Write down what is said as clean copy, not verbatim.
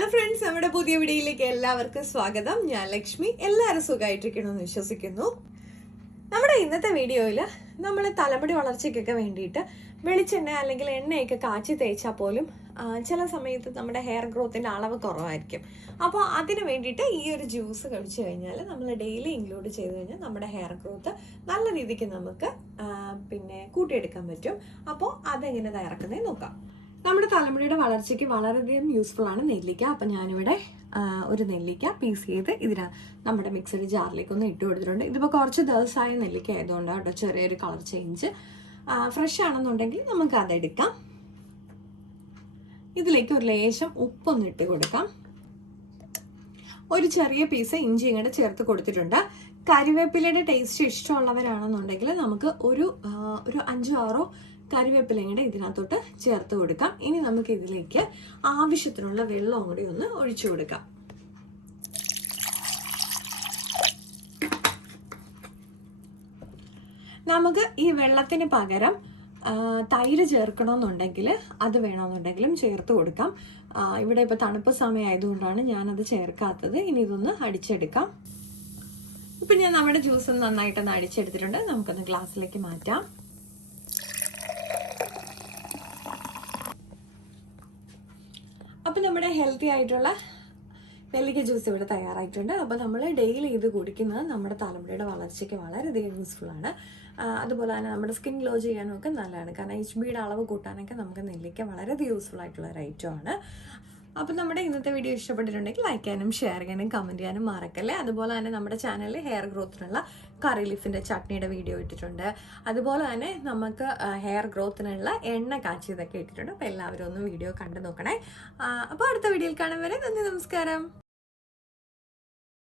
Hello friends, നമ്മുടെ പുതിയ വീഡിയോയിലേക്ക് എല്ലാവർക്കും സ്വാഗതം. ഞാൻ ലക്ഷ്മി. എല്ലാവരും സുഖമായിട്ടിരിക്കണമെന്ന് വിശ്വസിക്കുന്നു. നമ്മുടെ ഇന്നത്തെ വീഡിയോയിൽ നമ്മൾ തലമുടി വളർച്ചയ്ക്കൊക്കെ വേണ്ടിയിട്ട് വെളിച്ചെണ്ണ അല്ലെങ്കിൽ എണ്ണയൊക്കെ കാച്ചി തേച്ചാൽ പോലും ചില സമയത്ത് നമ്മുടെ ഹെയർ ഗ്രോത്തിൻ്റെ അളവ് കുറവായിരിക്കും. അപ്പോൾ അതിന് വേണ്ടിയിട്ട് ഈ ഒരു ജ്യൂസ് കഴിച്ചു കഴിഞ്ഞാൽ നമ്മൾ ഡെയിലി ഇൻക്ലൂഡ് ചെയ്ത് കഴിഞ്ഞാൽ നമ്മുടെ ഹെയർ ഗ്രോത്ത് നല്ല രീതിക്ക് നമുക്ക് കൂട്ടിയെടുക്കാൻ പറ്റും. അപ്പോൾ അതെങ്ങനെ തയ്യാറാക്കുന്നത് നോക്കാം. നമ്മുടെ തലമുടിയുടെ വളർച്ചയ്ക്ക് വളരെയധികം യൂസ്ഫുൾ ആണ് നെല്ലിക്ക. അപ്പം ഞാനിവിടെ ഒരു നെല്ലിക്ക പീസ് ചെയ്ത് നമ്മുടെ മിക്സഡ് ജാറിലേക്ക് ഒന്ന് ഇട്ട് കൊടുത്തിട്ടുണ്ട്. ഇതിപ്പോൾ കുറച്ച് ദിവസമായ നെല്ലിക്ക ആയതുകൊണ്ട് കേട്ടോ ചെറിയൊരു കളർ ചേഞ്ച്. ഫ്രഷ് ആണെന്നുണ്ടെങ്കിൽ നമുക്ക് അതെടുക്കാം. ഇതിലേക്ക് ഒരു ലേശം ഉപ്പൊന്ന് ഇട്ട് കൊടുക്കാം. ഒരു ചെറിയ പീസ് ഇഞ്ചി ഇങ്ങോട്ട് ചേർത്ത് കൊടുത്തിട്ടുണ്ട്. കരിവേപ്പിലയുടെ ടേസ്റ്റ് ഇഷ്ടമുള്ളവരാണെന്നുണ്ടെങ്കിൽ നമുക്ക് ഒരു 5-6 കരിവേപ്പിലയുടെ ഇതിനകത്തോട്ട് ചേർത്ത് കൊടുക്കാം. ഇനി നമുക്ക് ഇതിലേക്ക് ആവശ്യത്തിനുള്ള വെള്ളം കൂടി ഒന്ന് ഒഴിച്ചു കൊടുക്കാം. നമുക്ക് ഈ വെള്ളത്തിന് പകരം തൈര് ചേർക്കണമെന്നുണ്ടെങ്കിൽ അത് വേണമെന്നുണ്ടെങ്കിലും ചേർത്ത് കൊടുക്കാം. ഇവിടെ ഇപ്പോൾ തണുപ്പ് സമയമായതുകൊണ്ടാണ് ഞാനത് ചേർക്കാത്തത്. ഇനി ഇതൊന്ന് അടിച്ചെടുക്കാം. ഇപ്പം ഞാൻ നമ്മുടെ ജ്യൂസ് നന്നായിട്ടൊന്ന് അടിച്ചെടുത്തിട്ടുണ്ട്. നമുക്കൊന്ന് ഗ്ലാസ്സിലേക്ക് മാറ്റാം. അപ്പം നമ്മുടെ ഹെൽത്തി ആയിട്ടുള്ള നെല്ലിക്ക ജ്യൂസ് ഇവിടെ തയ്യാറായിട്ടുണ്ട്. അപ്പോൾ നമ്മൾ ഡെയിലി ഇത് കുടിക്കുന്നത് നമ്മുടെ തലമുടിയുടെ വളർച്ചയ്ക്ക് വളരെയധികം യൂസ്ഫുൾ ആണ്. അതുപോലെ തന്നെ നമ്മുടെ സ്കിൻ ഗ്ലോ ചെയ്യാനും ഒക്കെ നല്ലതാണ്. കാരണം HBയുടെ അളവ് കൂട്ടാനൊക്കെ നമുക്ക് നെല്ലിക്ക വളരെയധികം യൂസ്ഫുൾ ആയിട്ടുള്ള ഒരു ഐറ്റമാണ്. അപ്പം നമ്മുടെ ഇന്നത്തെ വീഡിയോ ഇഷ്ടപ്പെട്ടിട്ടുണ്ടെങ്കിൽ ലൈക്ക് ചെയ്യാനും ഷെയർ ചെയ്യാനും കമൻറ്റ് ചെയ്യാനും മറക്കല്ലേ. അതുപോലെ തന്നെ നമ്മുടെ ചാനലിൽ ഹെയർ ഗ്രോത്തിനുള്ള കറി ലീഫിൻ്റെ ചട്നിയുടെ വീഡിയോ ഇട്ടിട്ടുണ്ട്. അതുപോലെ തന്നെ നമുക്ക് ഹെയർ ഗ്രോത്തിനുള്ള എണ്ണ കാച്ചിയതൊക്കെ ഇട്ടിട്ടുണ്ട്. അപ്പോൾ എല്ലാവരും ഒന്ന് വീഡിയോ കണ്ടു നോക്കണേ. അപ്പോൾ അടുത്ത വീഡിയോയിൽ കാണാൻ വരെ നന്ദി, നമസ്കാരം.